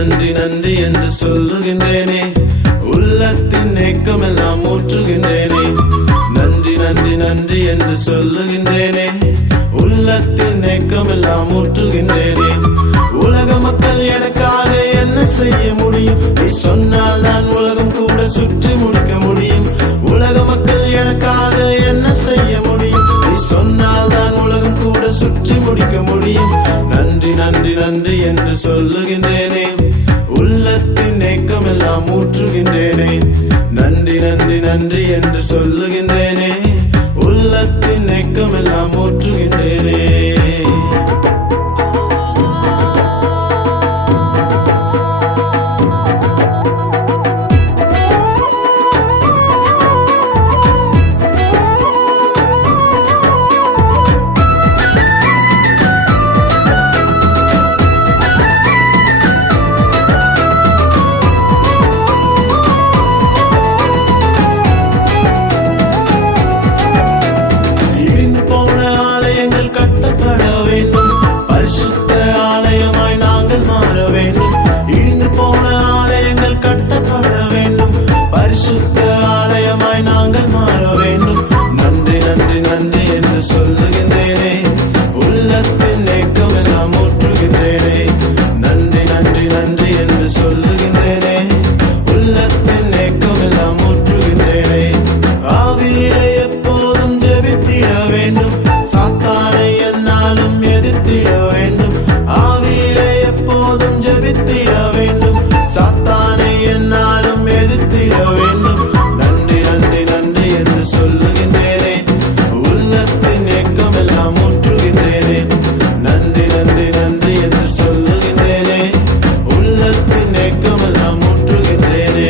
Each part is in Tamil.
நன்றி நன்றி என்று சொல்லுகின்றேனே, உள்ளத்தின் ஏக்கமெல்லாம் ஊற்றுகின்றேனே. நன்றி நன்றி நன்றி என்று சொல்லுகின்றேனே, உள்ளத்தின் ஏக்கமெல்லாம் ஊற்றுகின்றேனே. உலக மக்கள் எனக்காக என்ன செய்ய முடியும்? நீ சொன்னால் தான் உலகம் கூட சுற்றி முடிக்க முடியும். உலக மக்கள் எனக்காக என்ன செய்ய முடியும்? நீ சொன்னால் தான் உலகம் கூட சுற்றி முடிக்க முடியும். நன்றி நன்றி நன்றி என்று சொல்லுகின்றேனே, உள்ளத்தின் ஏக்கமெல்லாம் ஊற்றுகின்றேனே. நன்றி நன்றி நன்றி என்று சொல்லுகின்றேனே, உள்ளத்தின் ஏக்கமெல்லாம் ஊற்றுகின்றேனே. சொல்லுகின்றேனே, உள்ளத்தின் ஏக்கமெல்லாம் ஊற்றுகின்றேனே. நன்றி நன்றி நன்றி என்று சொல்லுகின்றேனே, உள்ளத்தின் ஏக்கமெல்லாம் ஊற்றுகின்றேனே. ஆவியிலே எப்போதும் ஜெபித்திட வேண்டும், சாத்தானை என்னாலும் எதிர்த்திட வேண்டும். ஆவியிலே எப்போதும் ஜெபித்திட வேண்டும், சாத்தானை என்னாலும் எதிர்த்திட வேண்டும். நன்றி நன்றி நன்றி என்று சொல்லுகின்றேனே, உள்ளத்தின் ஏக்கமெல்லாம் ஊற்றுகின்றேனே. நன்றி நன்றி நன்றி என்று சொல்லுகின்றேனே, உள்ளத்தின் ஏக்கமெல்லாம் ஊற்றுகின்றேனே.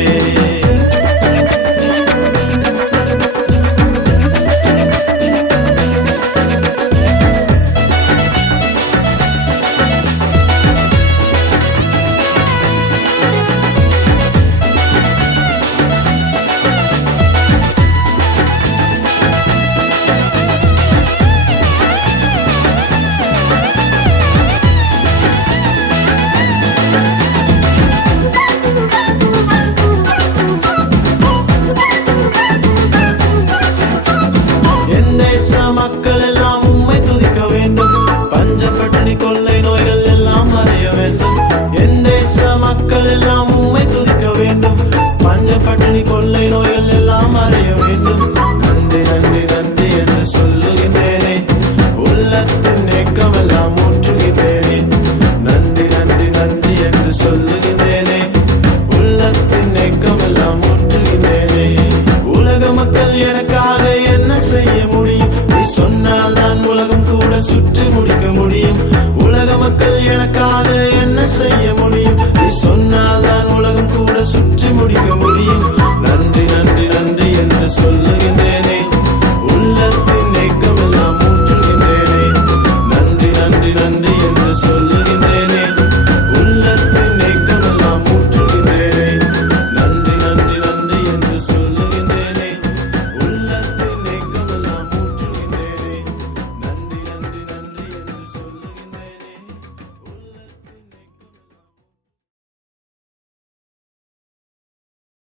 மக்கள் எல்லாம் உம்மை துதிக்க வேண்டும், பஞ்சம் பட்டினி கொள்ளை நோய்கள் எல்லாம் மறைய வேண்டும். என் தேச மக்கள் எல்லாம் உம்மை துதிக்க வேண்டும், பஞ்சம் பட்டினி கொள்ளை நோய்கள் எல்லாம் மறைய வேண்டும். நன்றி நன்றி நன்றி என்று சொல்லுகின்றேனே, உள்ளத்தின் ஏக்கமெல்லாம் ஊற்றுகின்றேனே. நன்றி நன்றி நன்றி என்று சொல்லுகின்றேனே, உள்ளத்தின் ஏக்கமெல்லாம் ஊற்றுகின்றேனே. உலக மக்கள் எனக்காக என்ன செய்ய முடியும்? நீ சொன்னால் தான் உலகம் கூட சுற்றி முடிக்க முடியும். உலக மக்கள் எனக்காக என்ன செய்ய முடியும்? நீ சொன்னால் தான் உலகம் கூட சுற்றி முடிக்க முடியும்.